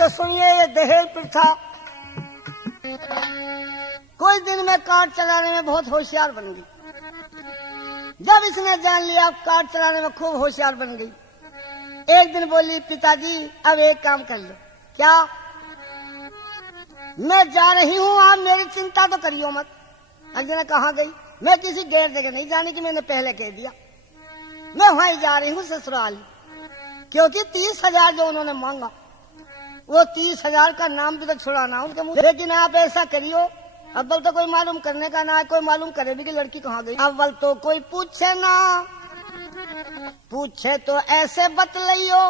तो सुनिए, ये दहेज प्रथा कुछ दिन में कार्ड चलाने में बहुत होशियार बन गई। जब इसने जान लिया अब कार्ड चलाने में खूब होशियार बन गई, एक दिन बोली, पिताजी अब एक काम कर लो। क्या? मैं जा रही हूँ, आप मेरी चिंता तो करियो मत। अजय ने कहा गई? मैं किसी गैर जगह नहीं जाने की, मैंने पहले कह दिया। मैं वहीं जा रही हूँ ससुराल, क्योंकि 30,000 जो उन्होंने मांगा वो 30,000 का नाम भी तो छुड़ाना उनके मुंह। लेकिन आप ऐसा करियो, अव्वल तो कोई मालूम करने का ना है, कोई मालूम करे भी कि लड़की कहाँ गई। अव्वल तो कोई पूछे ना, पूछे तो ऐसे बतलाइयो।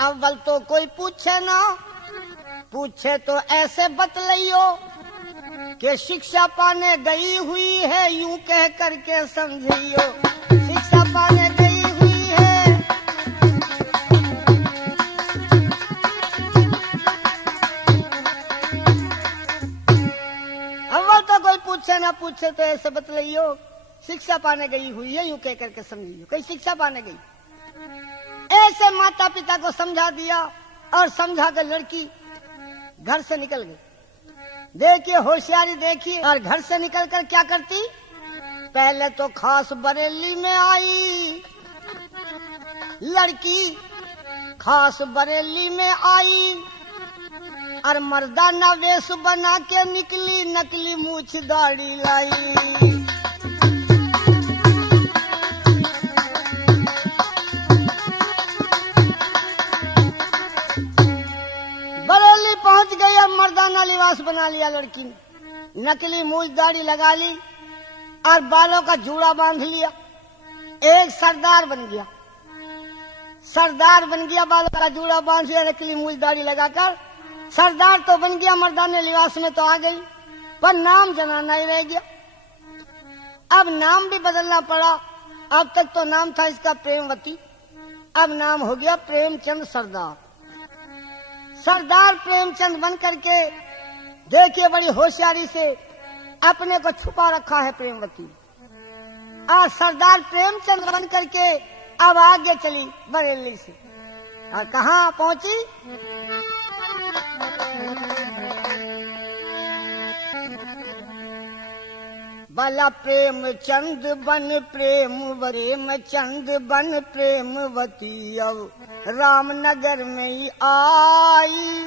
अव्वल तो कोई पूछे ना, पूछे तो ऐसे बतलाइयो कि शिक्षा पाने गई हुई है, यूं कह करके समझियो। शिक्षा पाने गई हुई है। अव्वल तो कोई पूछे ना, पूछे तो ऐसे बतलाइयो, शिक्षा पाने गई हुई है, यूं कह करके समझियो। कहीं शिक्षा पाने गई, ऐसे माता पिता को समझा दिया और समझा कर लड़की घर से निकल गई। देखिए होशियारी देखिए। और घर से निकलकर क्या करती? पहले तो खास बरेली में आई लड़की, खास बरेली में आई और मर्दाना वेश बना के निकली, नकली मूछ दाढ़ी लाई। बरेली पहुंच गई और मर्दाना लिबास बना लिया लड़की ने, नकली मूछ दाढ़ी लगा ली और बालों का जूड़ा बांध लिया। एक सरदार बन गया, सरदार बन गया, बालों का जूड़ा बांध लिया, नकली मूछ दाढ़ी लगाकर सरदार तो बन गया, मर्दाने लिबास में तो आ गई, पर नाम जनाना ही रह गया। अब नाम भी बदलना पड़ा। अब तक तो नाम था इसका प्रेमवती, अब नाम हो गया प्रेमचंद सरदार। सरदार प्रेमचंद बन करके देखिए बड़ी होशियारी से अपने को छुपा रखा है प्रेमवती। और सरदार प्रेमचंद बन करके अब आगे चली बरेली से और कहाँ पहुंची? भला प्रेमचंद बन प्रेमचंद बन प्रेमवती अब रामनगर में ही आई।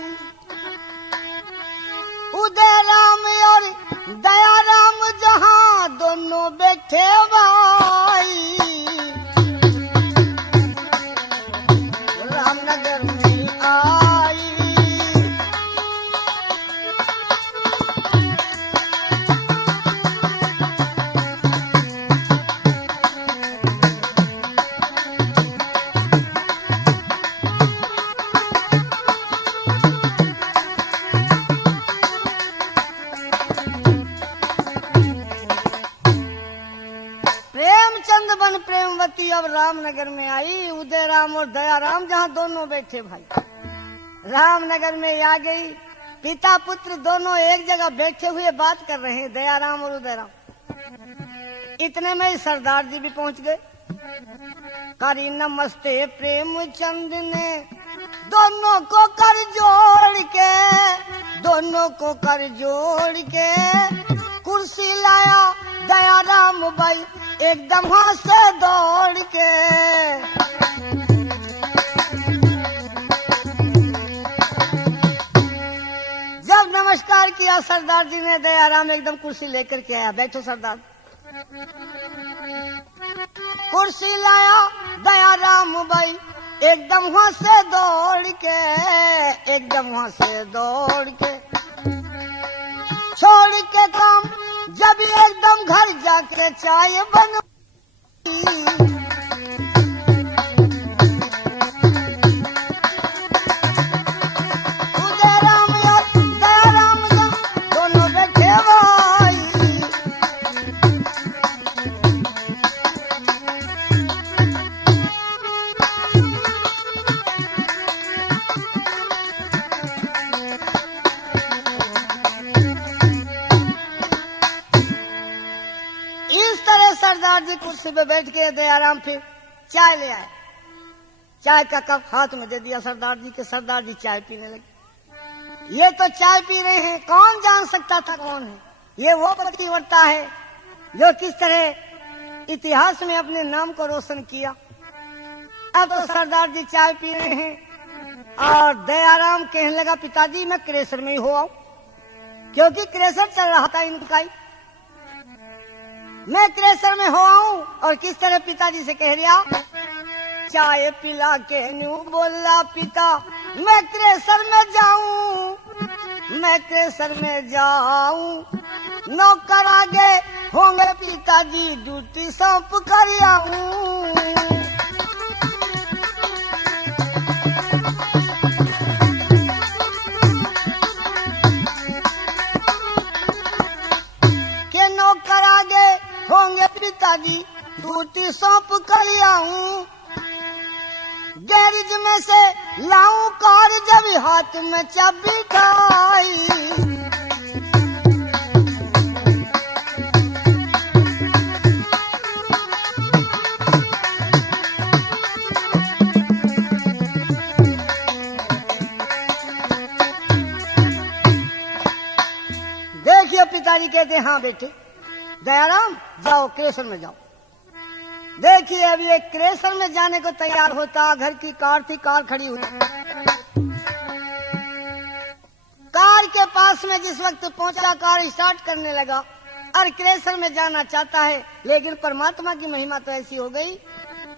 उदय राम और दया राम जहां दोनों बैठे भाई, रामनगर में ही आई। प्रेमवती अब रामनगर में आई। उदय राम और दया राम जहां दोनों बैठे भाई, रामनगर में आ गई। पिता पुत्र दोनों एक जगह बैठे हुए बात कर रहे हैं, दया राम और उदय राम। इतने में ही सरदार जी भी पहुंच गए। करी नमस्ते प्रेमचंद ने दोनों को कर जोड़ के, दोनों को कर जोड़ के कुर्सी लाया दया राम भाई एकदम वहां से दौड़ के। जब नमस्कार किया सरदार जी ने, दया राम एकदम कुर्सी लेकर के आया। बैठो सरदार। कुर्सी लाया दया राम भाई एकदम वहां से दौड़ के, एकदम वहां से दौड़ के छोड़ के काम जब एकदम घर जाके चाय बन। उदय राम और दया राम दोनों बैठे भाई, सरदार जी कुर्सी पे बैठ के दयाराम फिर चाय ले आए। चाय का कप हाथ में दे दिया सरदार जी के। सरदार जी चाय पीने लगे। ये तो चाय पी रहे हैं, कौन जान सकता था कौन है? ये वो पतिव्रता है जो किस तरह इतिहास में अपने नाम को रोशन किया। अब तो सरदार जी चाय पी रहे हैं और दयाराम कहने लगा, पिताजी मैं क्रेशर में ही हो आऊं, क्योंकि क्रेशर चल रहा था इनका ही। मैं क्रेशर में हो आऊं। और किस तरह पिताजी से कह रिया, चाय पिला के न्यू बोला पिता मैं क्रेशर में जाऊं, मैं क्रेशर में जाऊं। नौकर आगे होंगे पिताजी ड्यूटी सौंप कर आऊं। के नौकर आगे होंगे पिताजी ड्यूटी सौंप कर आऊं। गैरेज में से लाऊं कार जब हाथ में चाबी खाई। देखिए पिताजी कहते हाँ बेटे दयाराम जाओ क्रेशर में जाओ। देखिए अब ये क्रेशर में जाने को तैयार होता, घर की कार थी, कार खड़ी हुई। कार के पास में जिस वक्त पहुंचा, कार स्टार्ट करने लगा और क्रेशर में जाना चाहता है। लेकिन परमात्मा की महिमा तो ऐसी हो गई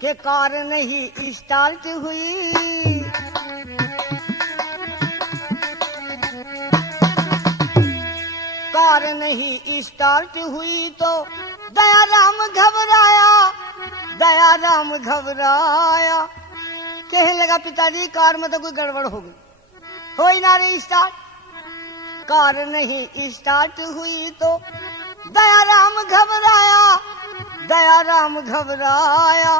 कि कार नहीं स्टार्ट हुई। कार नहीं स्टार्ट हुई तो दयाराम घबराया, दयाराम घबराया। कहने लगा पिताजी कार में तो कोई गड़बड़ हो गई, हो ही ना रही स्टार्ट। कार नहीं स्टार्ट हुई तो दयाराम घबराया, दयाराम घबराया।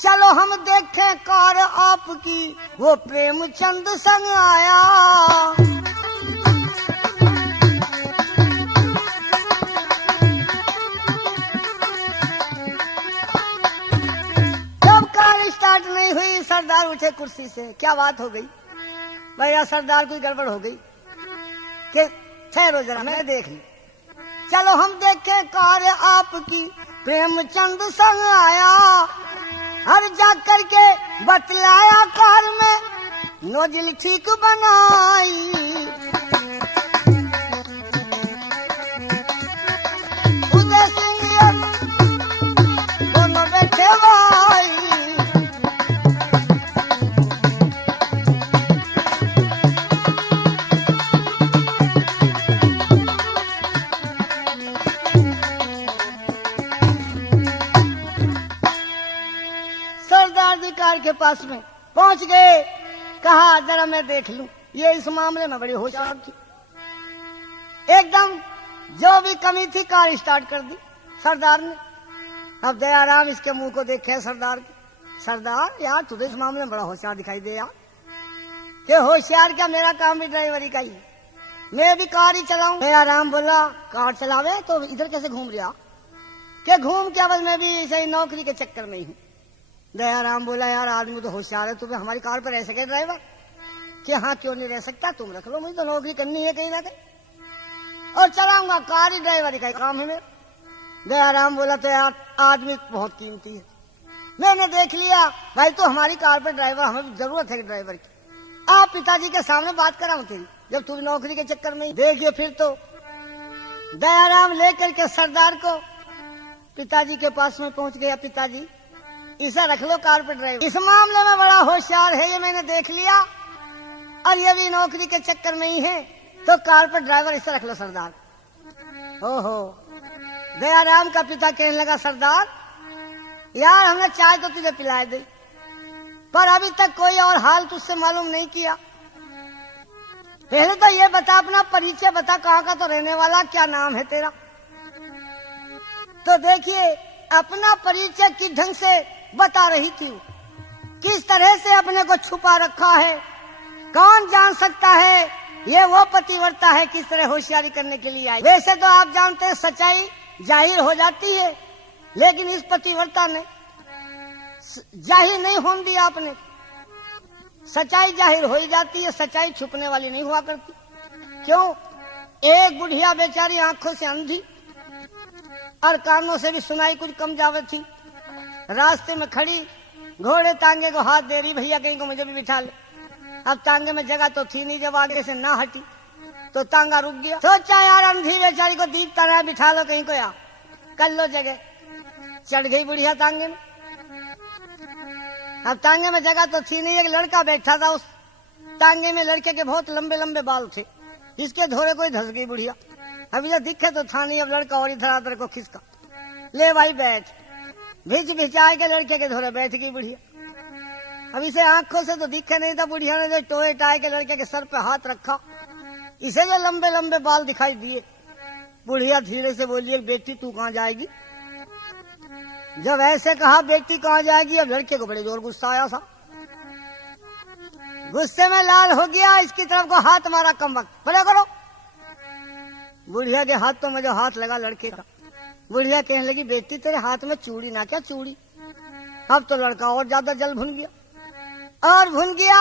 चलो हम देखें कार आपकी, वो प्रेमचंद संग आया। स्टार्ट नहीं हुई, सरदार उठे कुर्सी से। क्या बात हो गई भैया? सरदार कोई गड़बड़ हो गई कि ठहरो जरा मैं देख ली। चलो हम देखे कार आपकी, प्रेमचंद संग आया। हर जा करके बतलाया कार में नोजल ठीक बनाई। उदय सिंह दोनों बैठे भाई। कार के पास में पहुंच गए, कहा जरा मैं देख लूं। ये इस मामले में बड़ी होशियार थी, एकदम जो भी कमी थी कार स्टार्ट कर दी सरदार ने। अब दयाराम इसके मुंह को देखे सरदार के। सरदार यार तुझे इस मामले में बड़ा होशियार दिखाई दे यार। कि होशियार क्या, मेरा काम भी ड्राइवरी का ही है, मैं भी कार ही चलाऊं। दयाराम बोला कार चलावे तो इधर कैसे घूम रहा? कि घूम क्या, बस मैं भी सही नौकरी के चक्कर में ही हूँ। दयाराम बोला यार आदमी तो होशियार है, तुम्हें हमारी कार पर रह सके ड्राइवर? कि हाँ क्यों नहीं रह सकता, तुम रख लो, मुझे तो नौकरी करनी है कहीं ना कहीं और चलाऊंगा, कार ही ड्राइवरी का काम है मेरा। दयाराम बोला तो यार आदमी बहुत कीमती है, मैंने देख लिया भाई तो हमारी कार पर ड्राइवर, हमें जरूरत है ड्राइवर की। आप पिताजी के सामने बात कराऊं तेरी, जब तुम नौकरी के चक्कर में। देखिए फिर तो दयाराम लेकर के सरदार को पिताजी के पास में पहुंच गया। पिताजी इसे रख लो कार पर ड्राइवर, इस मामले में बड़ा होशियार है, ये मैंने देख लिया और ये भी नौकरी के चक्कर में ही है, तो कार पर ड्राइवर इसे रख लो सरदार। ओहो, दयाराम का पिता कहने लगा सरदार यार हमने चाय तो तुझे पिला दी, पर अभी तक कोई और हाल तुझसे मालूम नहीं किया। पहले तो ये बता, अपना परिचय बता, कहाँ का तो रहने वाला, क्या नाम है तेरा? तो देखिए अपना परिचय किस ढंग से बता रही थी, किस तरह से अपने को छुपा रखा है, कौन जान सकता है ये वो पतिव्रता है, किस तरह होशियारी करने के लिए आई। वैसे तो आप जानते हैं सच्चाई जाहिर हो जाती है, लेकिन इस पतिव्रता ने जाहिर नहीं होने दिया आपने। सच्चाई जाहिर हो ही जाती है, सच्चाई छुपने वाली नहीं हुआ करती। क्यों? एक बुढ़िया बेचारी आंखों से अंधी और कानों से भी सुनाई कुछ कम जावत थी, रास्ते में खड़ी घोड़े तांगे को हाथ दे रही, भैया कहीं को मुझे भी बिठा ले। अब तांगे में जगह तो थी नहीं, जब आगे से ना हटी तो तांगा रुक गया। सोचा यार अंधी बेचारी को दीप तरह बिठा लो कहीं को, यार कर लो जगह। चढ़ गई बुढ़िया तांगे में। अब तांगे में जगह तो थी नहीं, एक लड़का बैठा था उस तांगे में, लड़के के बहुत लंबे लंबे बाल थे, इसके धोरे कोई धस गई बुढ़िया। अभी जो दिखे तो था नहीं, अब लड़का और इधर आधर को खिसका, ले भाई बैठ, भिज भिचाए के लड़के के धोरे बैठ गई बुढ़िया। अब इसे आंखों से तो दिखे नहीं था, बुढ़िया ने जो टोए टाए के लड़के के सर पे हाथ रखा, इसे जो लंबे लंबे बाल दिखाई दिए, बुढ़िया धीरे से बोली, बेटी तू कहाँ जाएगी? जब ऐसे कहा बेटी कहाँ जाएगी, अब लड़के को बड़े जोर गुस्सा आया था, गुस्से में लाल हो गया, इसकी तरफ को हाथ मारा, कम वक्त बड़े करो। बुढ़िया के हाथों में जो हाथ लगा लड़के का, बुढ़िया कहने लगी बेटी तेरे हाथ में चूड़ी ना क्या चूड़ी। अब तो लड़का और ज्यादा जल भुन गया और भुन गया,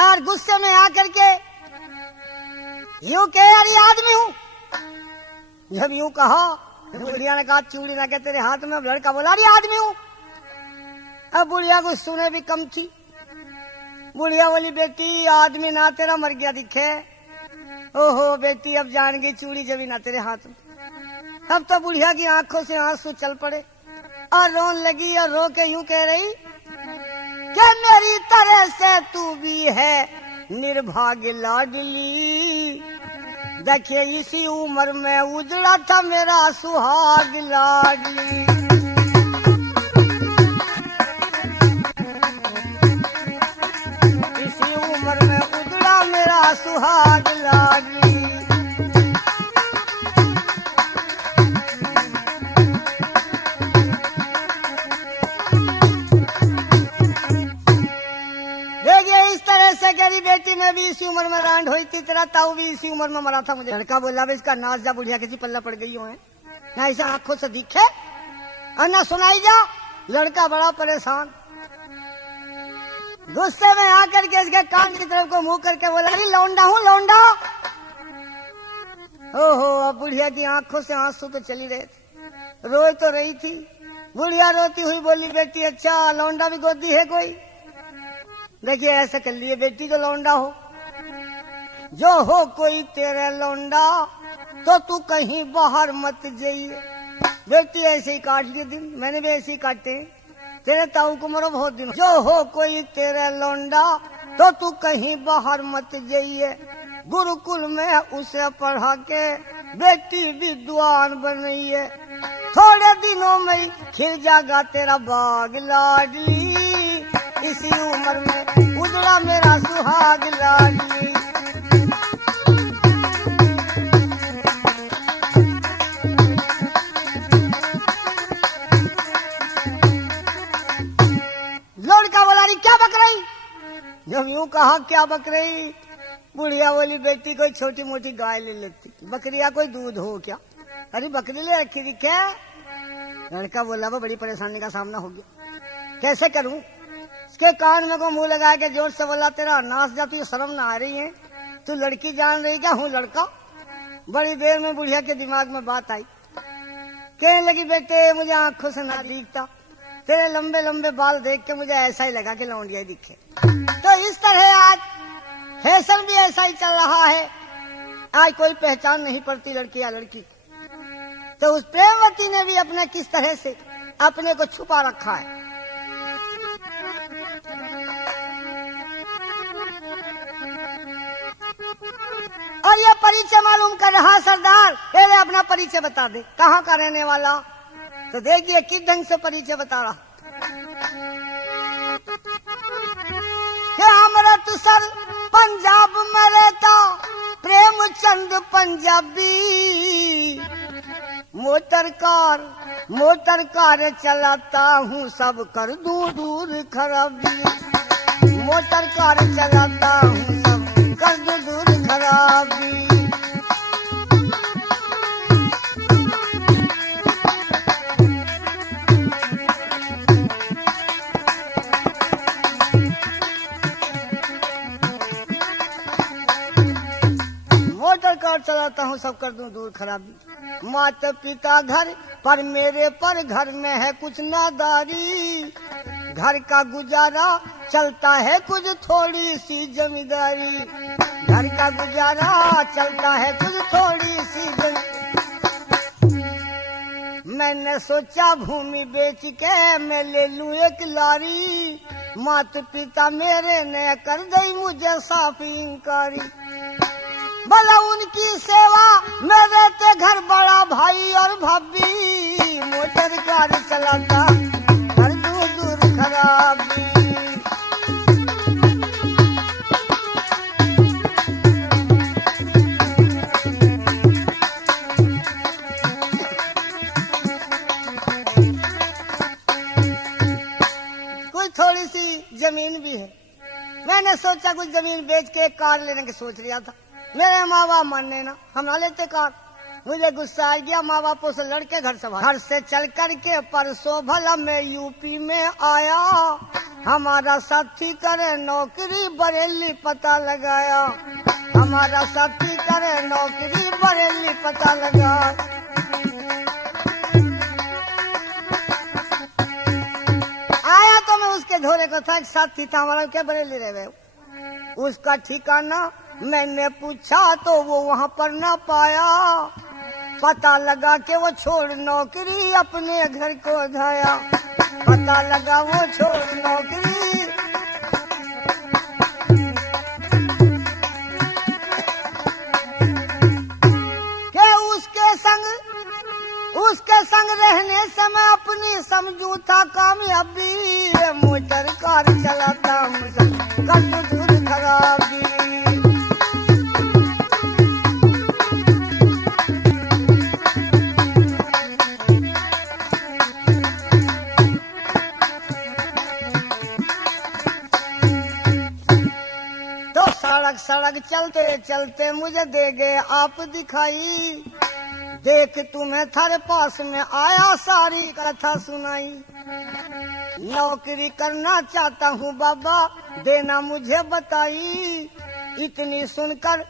और गुस्से में आकर के यूं कहे अरे आदमी हूं। जब यूं कहा, बुढ़िया ने कहा चूड़ी ना क्या तेरे हाथ में, अब लड़का बोला अरे आदमी हूं। अब बुढ़िया को सुने भी कम थी, बुढ़िया बोली बेटी आदमी ना तेरा मर गया दिखे। ओहो बेटी अब जान गई चूड़ी जबी ना तेरे हाथ में। अब तो बुढ़िया की आंखों से आंसू चल पड़े और रोन लगी, और रो के यूं कह रही कि मेरी तरह से तू भी है निर्भाग्य लाडली, देखिए इसी उम्र में उजड़ा था मेरा सुहाग लाडली। इसी उम्र में उजड़ा मेरा सुहाग लाडली। बेटी में भी इसी उम्र में रांड हुई थी, तेरा ताऊ भी इसी उम्र में मरा था। मुझे लड़का बोला इसका नाच जा बुढ़िया किसी पल्ला पड़ गई हो, ना ऐसा आंखों से दिखे और ना सुनाई जा। लड़का बड़ा परेशान, गुस्से में आकर के इसके कान की तरफ को मुंह करके बोला अरे लौंडा हूँ लौंडा। ओहो अब बुढ़िया की आंखों से आंसू तो चली रहे थे, रोई तो रही थी। बुढ़िया रोती हुई बोली बेटी अच्छा लौंडा भी गोदी है कोई? देखिए ऐसा कर लिए बेटी जो लौंडा हो, जो हो कोई तेरे लौंडा तो तू कहीं बाहर मत जाइए। बेटी ऐसे ही काट लिए दिन, मैंने भी ऐसे ही काटे, तेरे ताऊ को मरो बहुत दिन। जो हो कोई तेरे लौंडा तो तू कहीं बाहर मत जाइए, गुरुकुल में उसे पढ़ा के बेटी विद्वान बनइए, थोड़े दिनों में खिल जाएगा तेरा बाग लाडली, इसी उम्र में उजड़ा मेरा सुहाग लाडली। लड़का बोला रही क्या बक रही? जब यूं कहा क्या बक रही, बुढ़िया बोली बेटी कोई छोटी मोटी गाय ले लेती, बकरिया कोई दूध हो क्या? अरे बकरी ले रखी थी क्या? लड़का बोला वो बड़ी परेशानी का सामना हो गया, कैसे करूं? इसके कान में को मुंह लगा के जोर से बोला तेरा नाश जा, तू शर्म ना आ रही है? तू लड़की जान रही क्या? हूँ लड़का। बड़ी देर में बुढ़िया के दिमाग में बात आई, कहने लगी बेटे मुझे आंखों से ना दिखता, तेरे लंबे लंबे बाल देख के मुझे ऐसा ही लगा कि लौंडिया दिखे। तो इस तरह आज फैशन भी ऐसा ही चल रहा है, आज कोई पहचान नहीं पड़ती लड़की या लड़की। तो उस प्रेमवती ने भी अपने किस तरह से अपने को छुपा रखा है। और ये परिचय मालूम कर रहा सरदार, पहले अपना परिचय बता दे, कहाँ का रहने वाला? तो देखिए किस ढंग से परिचय बता रहा। अमृतसर पंजाब में रहता प्रेमचंद पंजाबी, मोटर कार चलाता हूँ सब कर दूर दूर खराबी, मोटर कार चलाता हूँ सब कर दूर खराबी। कार चलाता हूँ, सब कर दूं दूर खराबी। माता पिता घर पर मेरे पर घर में है कुछ नादारी, घर का गुजारा चलता है कुछ थोड़ी सी जमींदारी, घर का गुजारा चलता है कुछ थोड़ी सी जमींदारी। मैंने सोचा भूमि बेच के मैं ले लूं एक लारी, माता पिता मेरे ने कर दी मुझे साफ इंकारी। भला उनकी सेवा मेरे ते घर बड़ा भाई और भाभी, मोटर कार चलाता कर दूं दूर खराबी। थोड़ी सी जमीन भी है, मैंने सोचा कुछ जमीन बेच के एक कार लेने की सोच लिया था। मेरे माँ बाप मानने ना, हम ना लेते कार। मुझे गुस्सा आ गया, माँ बापों से लड़के घर से चल करके परसों भला मैं यूपी में आया, हमारा साथी करे नौकरी बरेली पता लगाया, हमारा साथी करे नौकरी बरेली पता लगा। आया तो मैं उसके धोरे को था, एक साथी था हमारा, क्या बरेली रहे हुए। उसका ठिकाना मैंने पूछा तो वो वहाँ पर ना पाया, पता लगा कि वो छोड़ नौकरी अपने घर को धाया, पता लगा वो छोड़ नौकरी। के उसके संग रहने से मैं अपनी समझू था कामयाबी, मोटर कार चलाता कर दूर खराबी। तो सड़क चलते चलते मुझे दे गए आप दिखाई, देख तुम्हें थारे पास में आया सारी कथा सुनाई। नौकरी करना चाहता हूँ बाबा देना मुझे बताई, इतनी सुनकर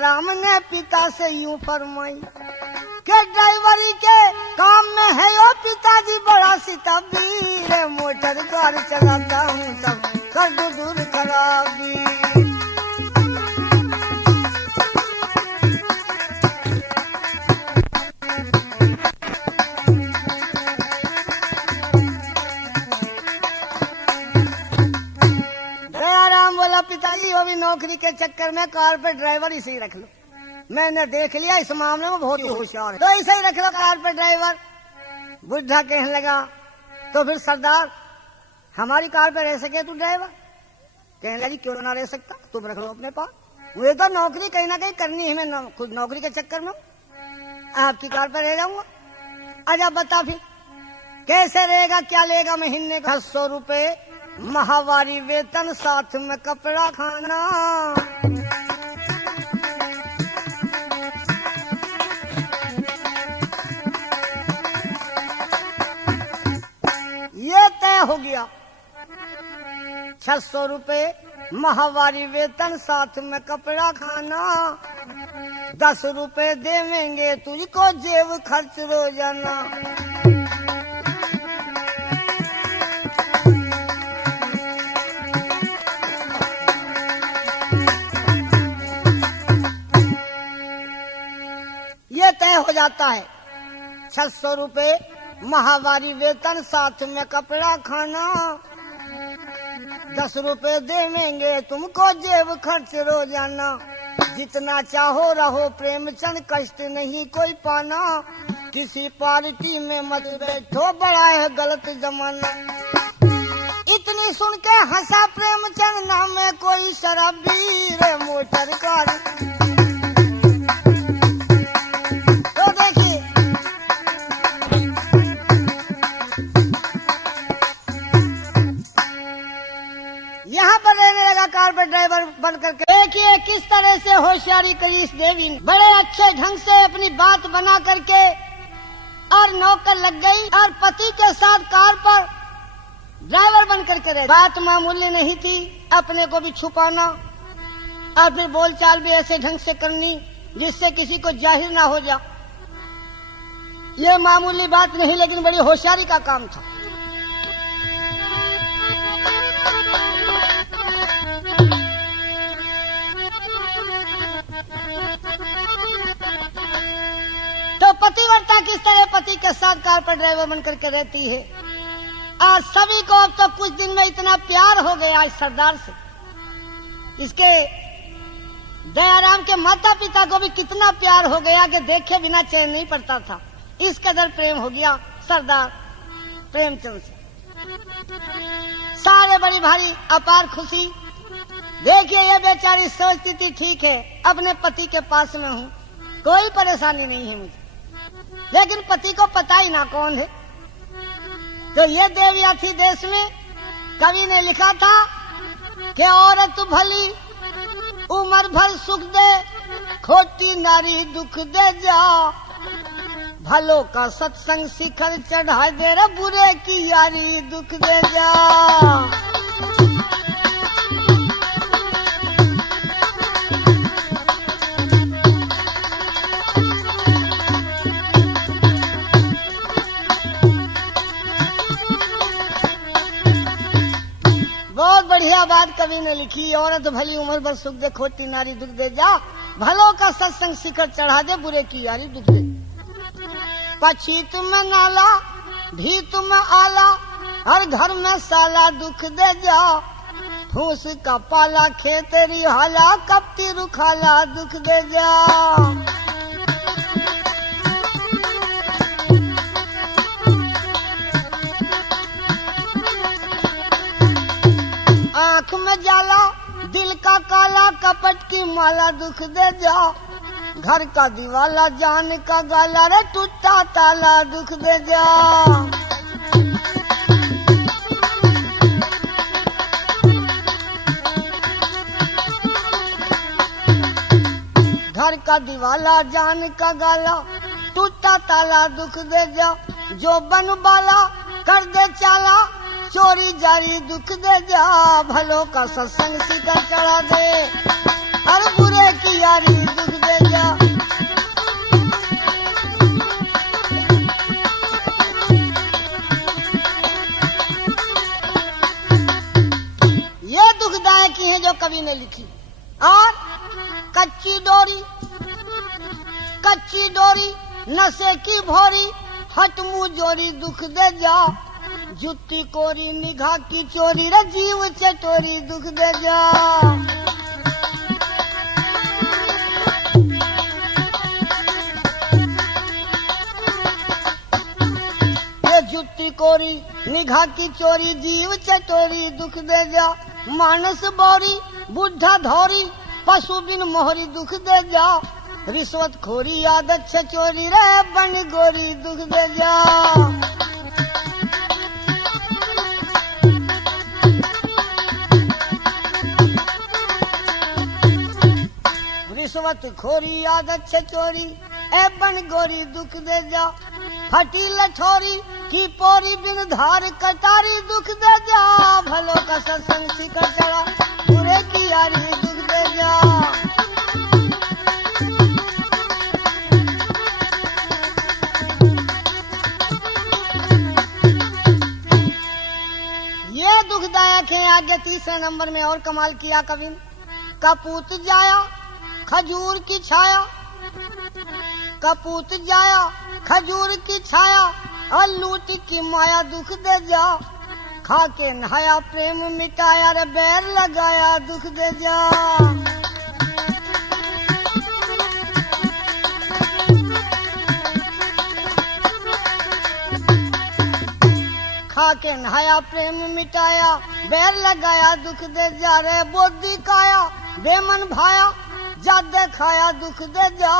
राम ने पिता से यूं फरमाई के ड्राइवरी के काम में है यो पिताजी बड़ा सितबीर, मोटर कार चलाता हूँ सब कर दूं दूर खराबी। पिताजी वो भी नौकरी के चक्कर में कार पे ड्राइवर इसे ही रख लो, मैंने देख लिया इस मामले में बहुत ही होशियार है, तो इसे ही रख लो कार पे ड्राइवर। बुढ़ा कहने लगा तो फिर सरदार हमारी कार पे रह सके तू ड्राइवर? कहने लगी क्यों ना रह सकता, तुम रख लो अपने पास, मुझे तो नौकरी कहीं ना कहीं करनी है, मैं खुद नौकरी के चक्कर में आपकी कार पे रह जाऊंगा। अच्छा बता फिर कैसे रहेगा, क्या लेगा महीने का? 600 रुपए माहवारी वेतन साथ में कपड़ा खाना, ये तय हो गया। 600 रुपए माहवारी वेतन साथ में कपड़ा खाना, 10 रुपए देवेंगे तुझको जेब खर्च रोजाना। तय हो जाता है 600 रुपए माहवारी वेतन साथ में कपड़ा खाना, 10 रुपए देवेंगे तुमको जेब खर्च रोजाना। जितना चाहो रहो प्रेमचंद कष्ट नहीं कोई पाना, किसी पार्टी में मत बैठो बड़ा है गलत जमाना। इतनी सुन के हंसा प्रेमचंद नाम में कोई शराबी, रे मोटर कार। कार पर ड्राइवर बन करके देखिए किस तरह से होशियारी करी इस देवी ने, बड़े अच्छे ढंग से अपनी बात बना करके और नौकर लग गई और पति के साथ कार पर ड्राइवर बन करके रहे। बात मामूली नहीं थी, अपने को भी छुपाना और फिर बोलचाल भी ऐसे ढंग से करनी जिससे किसी को जाहिर ना हो जा। ये मामूली बात नहीं, लेकिन बड़ी होशियारी का काम था। तो पतिव्रता किस तरह पति के साथ कार पर ड्राइवर बनकर के रहती है। आज सभी को अब तो कुछ दिन में इतना प्यार हो गया इस सरदार से। इसके दयाराम के माता पिता को भी कितना प्यार हो गया कि देखे बिना चैन नहीं पड़ता था। इस कदर प्रेम हो गया सरदार प्रेमचंद से। सारे बड़ी भारी अपार खुशी। देखिए ये बेचारी सोचती थी ठीक है अपने पति के पास में हूँ, कोई परेशानी नहीं है मुझे, लेकिन पति को पता ही ना कौन है। तो ये देविया थी देश में। कवि ने लिखा था कि औरत भली उम्र भर सुख दे, खोटी नारी दुख दे जा, भलो का सत्संग शिखर चढ़ा दे रे, बुरे की यारी दुख दे जा। बहुत बढ़िया बात कवि ने लिखी। औरत भली उम्र भर सुख दे, खोटी नारी दुख दे जा, भलो का सत्संग शिखर चढ़ा दे, बुरे की यारी दुख दे। पक्षी तुम्हें नाला, भी तुम्हें आला, हर घर में साला दुख दे जा, फूस का पाला खेतरी हाला, कपती रुखाला दुख दे जा। आँख में जाला, दिल का काला, कपट की माला दुख दे जा, घर का दीवाला, जान का गाला रे, टूटा ताला दुख दे जा। घर का दीवाला, जान का गाला, टूटा ताला दुख दे जा, जो बन बाला कर दे चाला, चोरी जारी दुख दे जा, भलो का सत्संग शिखर चढ़ा दे, हर बुरे की यारी दुख दे जा। ये दुखदायक ही है जो कवि ने लिखी। और कच्ची डोरी नशे की भोरी, हट मुंह जोरी दुख दे जा, जुत्ती कोरी निगाह की चोरी रे, जीव चटोरी दुख दे जा। ये जुत्ती कोरी निगाह की चोरी, जीव चटोरी दुख दे जा, मानस बोरी बुढ़ा धोरी, पशु बिन मोहरी दुख दे जा, रिश्वत खोरी आदत से चोरी रे, बन गोरी दुख दे जा। रिश्वत खोरी आदत से चोरी, ए बन गोरी दुख दे जा, फटी लठोरी की पोरी, बिन धार कटारी दुख दे जा, भलो का सत्संग शिखर चढ़ा, बुरे की यारी दुख दे जा। ये दुखदायक है। आगे तीसरे नंबर में और कमाल किया कवि ने। कपूत जाया खजूर की छाया, कपूत जाया खजूर की छाया, और लूट की माया दुख दे जा, खा के नहाया प्रेम मिटाया रे, बैर लगाया दुख दे जा। खा के नहाया प्रेम मिटाया, बैर लगाया दुख दे जा रे, बोधी काया बेमन भाया, जादे खाया दुख दे जा,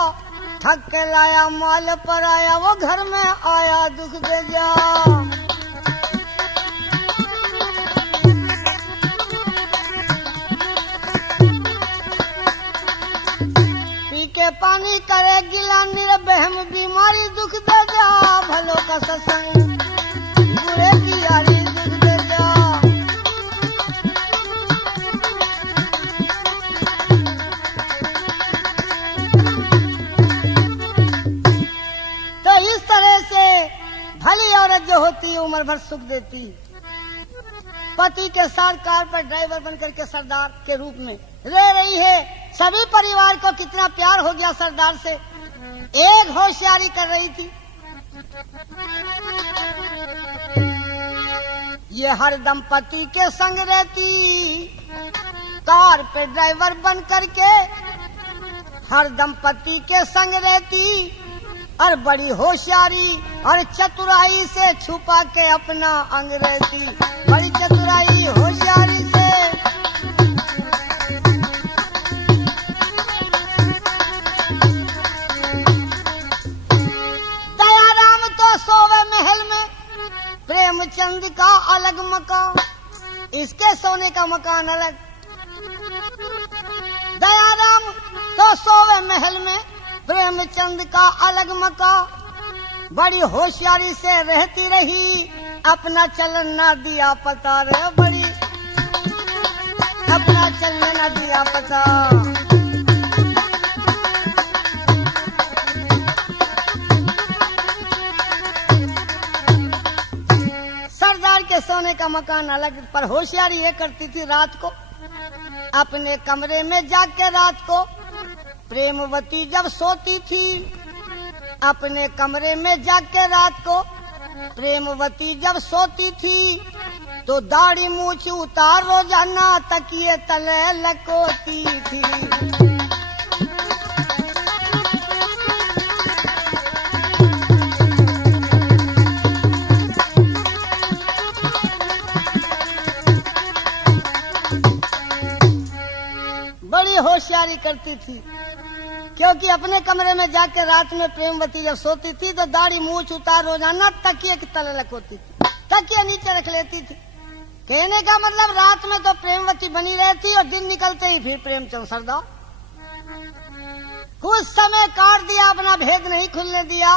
थक के लाया माल पर आया, वो घर में आया दुख दे जा। पी के पानी करे गिलानी रे, बहम बीमारी दुख दे जा, भलो का सत्संग बुरे की यारी दुख दे जा। उम्र भर सुख देती। पति के साथ कार पर ड्राइवर बनकर के सरदार के रूप में रह रही है। सभी परिवार को कितना प्यार हो गया सरदार से। एक होशियारी कर रही थी, ये हर दंपति के संग रहती, कार पे ड्राइवर बन करके हर दंपति के संग रहती, और बड़ी होशियारी और चतुराई से छुपा के अपना अंग रहती। बड़ी चतुराई होशियारी से दयाराम तो सोवे महल में, प्रेमचंद का अलग मकान, इसके सोने का मकान अलग। दयाराम तो सोवे महल में, प्रेमचंद का अलग मकान। बड़ी होशियारी से रहती रही, अपना चलन ना दिया पता रे। बड़ी अपना चलन ना दिया पता। सरदार के सोने का मकान अलग, पर होशियारी ये करती थी, रात को अपने कमरे में जाके रात को प्रेमवती जब सोती थी, अपने कमरे में जाके रात को प्रेमवती जब सोती थी, तो दाढ़ी मूछ उतार रोजाना तकिए तले लकोती थी। बड़ी होशियारी करती थी, क्योंकि अपने कमरे में जाके रात में प्रेमवती जब सोती थी तो दाढ़ी मूछ उतार रोजाना तकिए की तले लकोती थी, तकिए नीचे रख लेती थी। कहने का मतलब रात में तो प्रेमवती बनी रहती और दिन निकलते ही फिर प्रेमचंद सरदार। कुछ समय काट दिया, अपना भेद नहीं खुलने दिया।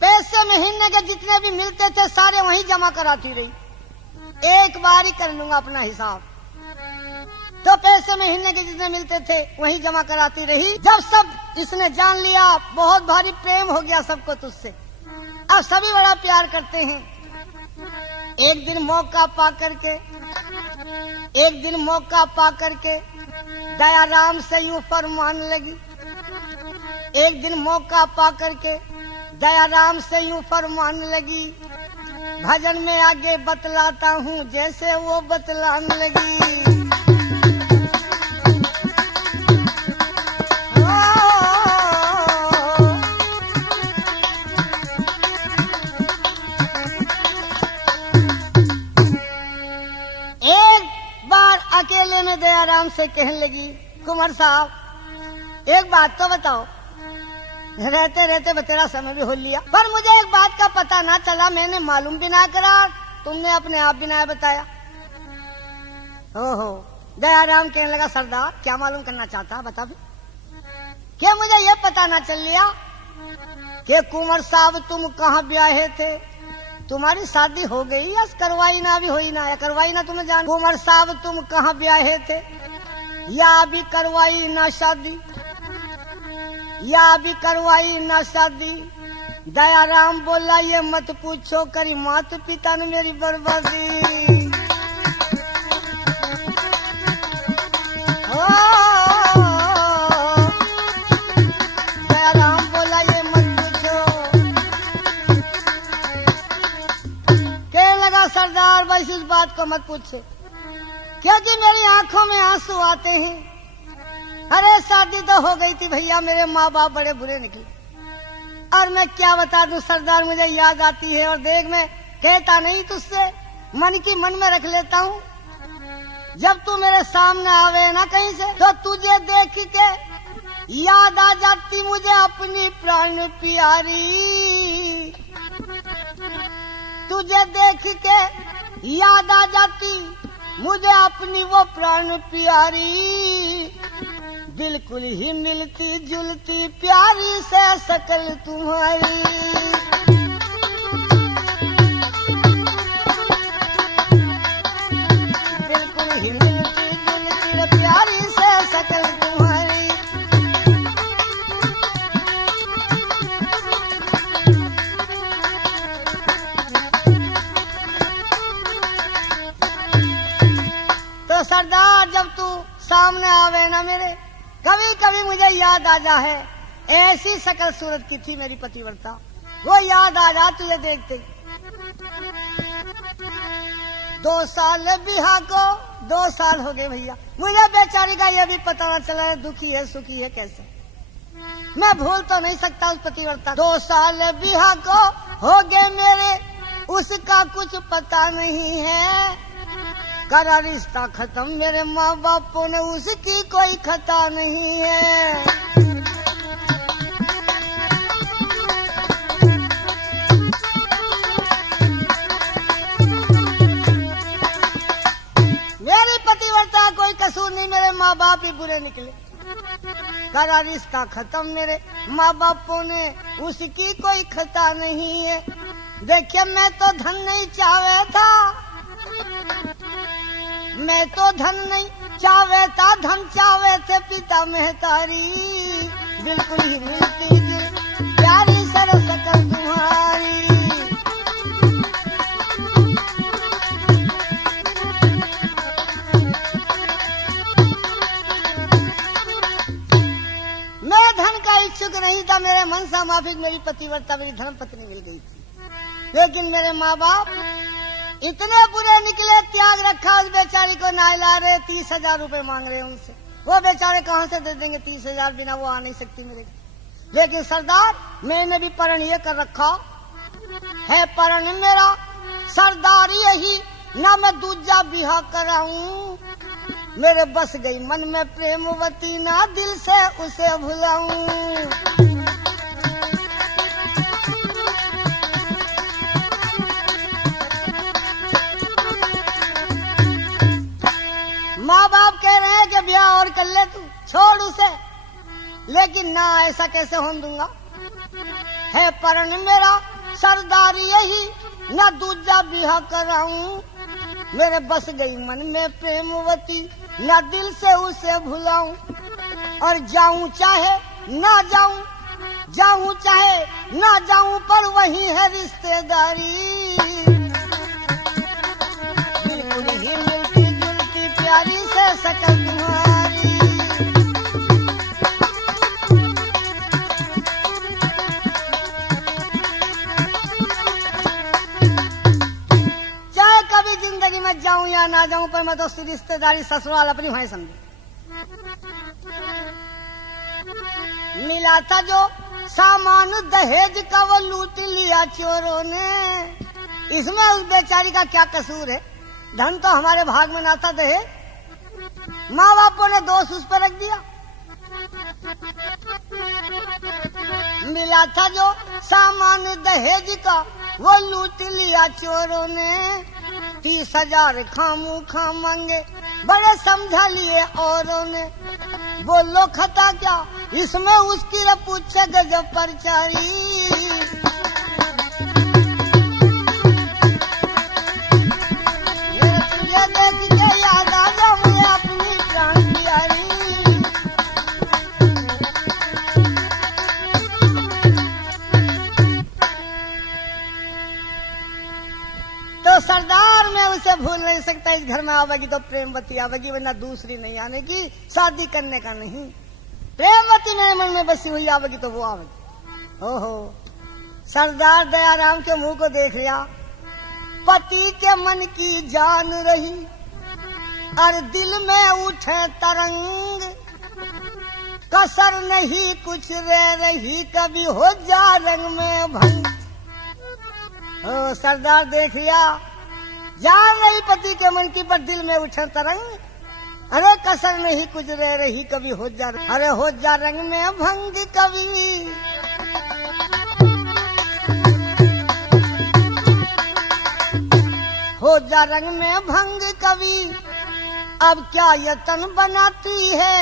पैसे महीने के जितने भी मिलते थे सारे वहीं जमा कराती रही, एक बार ही कर लूंगा अपना हिसाब। तो पैसे महीने के जितने मिलते थे वहीं जमा कराती रही। जब सब इसने जान लिया, बहुत भारी प्रेम हो गया सबको तुझसे, अब सभी बड़ा प्यार करते हैं। एक दिन मौका पा करके दयाराम से यूं फरमान लगी। एक दिन मौका पा करके दयाराम से यूं फरमान लगी, भजन में आगे बतलाता हूँ जैसे वो बतलाने लगी। अकेले में दयाराम से कहने लगी, कुंवर साहब एक बात तो बताओ, रहते रहते बतेरा समय भी हो लिया, पर मुझे एक बात का पता ना चला, मैंने मालूम भी ना करा, तुमने अपने आप भी ना बताया। ओहो, दयाराम कहने लगा, सरदार क्या मालूम करना चाहता बता भी। क्या मुझे ये पता ना चल लिया कि कुंवर साहब तुम कहाँ ब्याहे थे, तुम्हारी शादी हो गई या करवाई ना भी होई ना, या करवाई ना तुम्हें जान। कुंवर साहब तुम कहाँ ब्याहे थे, या अभी करवाई ना शादी, या अभी करवाई ना शादी। दयाराम बोला, ये मत पूछो, करी माता पिता ने मेरी बर्बादी। दयाराम बोला, ये मत पूछो। कहने लगा, सरदार बस इस बात को मत पूछे, क्योंकि मेरी आंखों में आंसू आते हैं। अरे शादी तो हो गई थी भैया, मेरे माँ बाप बड़े बुरे निकले, और मैं क्या बता दूं सरदार, मुझे याद आती है, और देख मैं कहता नहीं तुझसे, मन की मन में रख लेता हूँ। जब तू मेरे सामने आवे ना कहीं से, तो तुझे देख के याद आ जाती मुझे अपनी प्राण प्यारी। तुझे देख के याद आ जाती मुझे अपनी वो प्राण प्यारी। बिल्कुल ही मिलती जुलती प्यारी से शकल तुम्हारी। बिल्कुल ही मिलती जुलती प्यारी से शकल तुम्हारी। सरदार जब तू सामने आवे ना मेरे, कभी कभी मुझे याद आ जा है, ऐसी शकल सूरत की थी मेरी पतिव्रता, वो याद आ जा तुझे देखते। 2 साल बिहा को 2 साल हो गए भैया, मुझे बेचारी का ये भी पता न चला है दुखी है सुखी है कैसे। मैं भूल तो नहीं सकता उस पतिव्रता। 2 साल बिहा को हो गए मेरे, उसका कुछ पता नहीं है, करा रिश्ता खत्म मेरे माँ बापों ने, उसकी कोई खता नहीं है। मेरी पतिव्रता कोई कसूर नहीं, मेरे माँ बाप ही बुरे निकले, करा रिश्ता खत्म मेरे माँ बापों ने, उसकी कोई खता नहीं है। देखिए मैं तो धन नहीं चाहे था, मैं तो धन नहीं चाहे था, धन चाहे थे पिता महतारी, बिल्कुल ही मिलती दिल प्यारी सरसकल तुम्हारी। मैं धन का इच्छुक नहीं था, मेरे मन सा माफिक मेरी पतिव्रता मेरी धर्म पत्नी मिल गई थी, लेकिन मेरे माँ बाप इतने बुरे निकले, त्याग रखा उस बेचारी को, नाइला रहे 30,000 रुपए मांग रहे उनसे। वो बेचारे कहाँ से दे देंगे 30,000, बिना वो आ नहीं सकती मेरे। लेकिन सरदार मैंने भी परण ये कर रखा है, परण मेरा सरदार यही, ना मैं दूजा बिहा कराऊं, मेरे बस गई मन में प्रेमवती, ना दिल से उसे भुलाऊं। माँ बाप कह रहे हैं कि ब्याह और कर ले तू, छोड़ उसे, लेकिन ना ऐसा कैसे होने दूंगा, है परण मेरा सरदार यही, ना दूजा बिहा कराऊं, मेरे बस गई मन में प्रेमवती, ना दिल से उसे भुलाऊं। और जाऊं चाहे ना जाऊं, जाऊं चाहे ना जाऊं, पर वही है रिश्तेदारी, बिल्कुल ही मिलती जुलती प्यारी से शकल तुम्हारी। चाहे कभी जिंदगी में जाऊं या ना जाऊं, पर मैं तो रिश्तेदारी ससुराल अपनी भाई समझी। मिला था जो सामान दहेज का वो लूट लिया चोरों ने, इसमें उस बेचारी का क्या कसूर है, धन तो हमारे भाग में ना था दहेज, माँ बापों ने दोष उस पर रख दिया। मिला था जो सामान दहेज का वो लूट लिया चोरों ने, 30,000 खामू खाम मांगे बड़े समझा लिए औरों ने, बोलो खता क्या इसमें उसकी रे पूछे गजब परचारी, तुझे देख के याद आ जा मुझे अपनी प्राण प्यारी। तो सरदार मैं उसे भूल नहीं सकता, इस घर में आवेगी तो प्रेमवती आवेगी, वरना दूसरी नहीं आने की, शादी करने का नहीं, प्रेमवती मेरे मन में बसी हुई आवेगी तो वो आवेगी। ओहो सरदार दयाराम के मुंह को देख लिया, पति के मन की जान रही, और दिल में उठे तरंग, कसर नहीं कुछ रह रही, कभी हो जा रंग में भंग। ओ सरदार देख लिया, जान रही पति के मन की, पर दिल में उठे तरंग, अरे कसर नहीं कुछ रह रही, कभी हो जा, अरे हो जा रंग में भंग, कभी हो जा रंग में भंग कभी, अब क्या यतन बनाती है,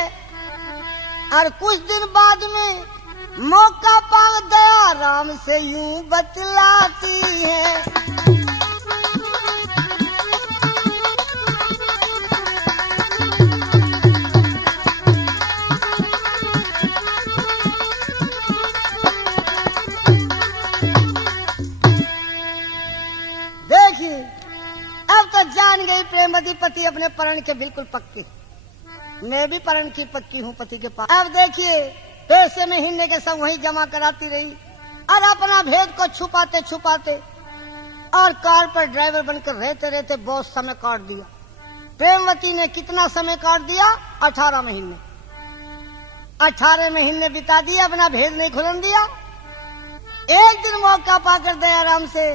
और कुछ दिन बाद में मौका पा दया राम से यूं बतलाती है। देखिए अब तो जान गई प्रेमवती पति अपने अपने परण के बिल्कुल पक्के, मैं भी परण की पक्की हूँ पति के पास। अब देखिए पैसे महीने के सब वही जमा कराती रही और अपना भेद को छुपाते छुपाते और कार पर ड्राइवर बनकर रहते रहते बहुत समय काट दिया। प्रेमवती ने कितना समय काट दिया? 18 महीने। 18 महीने बिता दिए, अपना भेद नहीं खुलन दिया। एक दिन मौका पाकर दयाराम से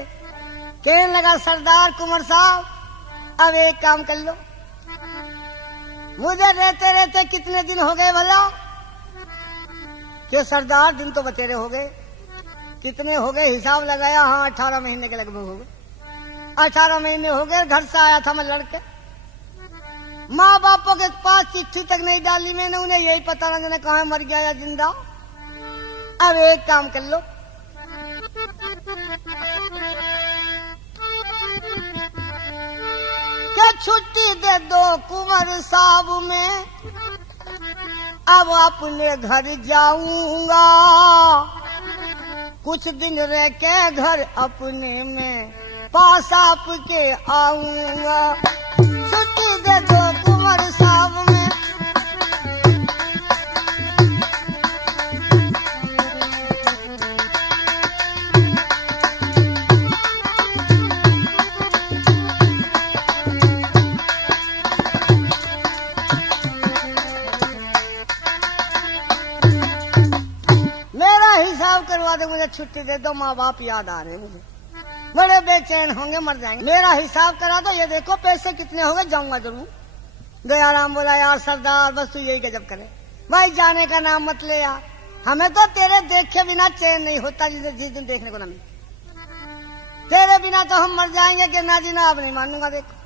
कहने लगा, सरदार कुंवर साहब अब एक काम कर लो, मुझे रहते रहते कितने दिन हो गए भला? कि सरदार दिन तो बतेरे हो गए। कितने हो गए हिसाब लगाया? हाँ 18 महीने के लगभग हो गए। 18 महीने हो गए, घर से आया था मैं लड़के, माँ बापों के पास चिट्ठी तक नहीं डाली मैंने, उन्हें यही पता ना जाने कहाँ मर गया या जिंदा। अब एक काम कर लो, क्या छुट्टी दे दो कुंवर साहब में, अब अपने घर जाऊंगा, कुछ दिन रह के घर अपने में पास आपके आऊंगा। छुट्टी दे दो कुंवर साहब में, करवा दे, मुझे छुट्टी दे दो, माँ बाप याद आ रहे हैं मुझे, बड़े बेचैन होंगे, मर जाएंगे, मेरा हिसाब करा दो, ये देखो पैसे कितने हो गए, जाऊंगा जरूर। दयाराम बोला, यार सरदार बस तू यही गजब करे, भाई जाने का नाम मत ले यार, हमें तो तेरे देखे बिना चैन नहीं होता, जिस दिन देखने को ना मिले, तेरे बिना तो हम मर जाएंगे कि ना जी ना, अब नहीं मानूंगा। देखो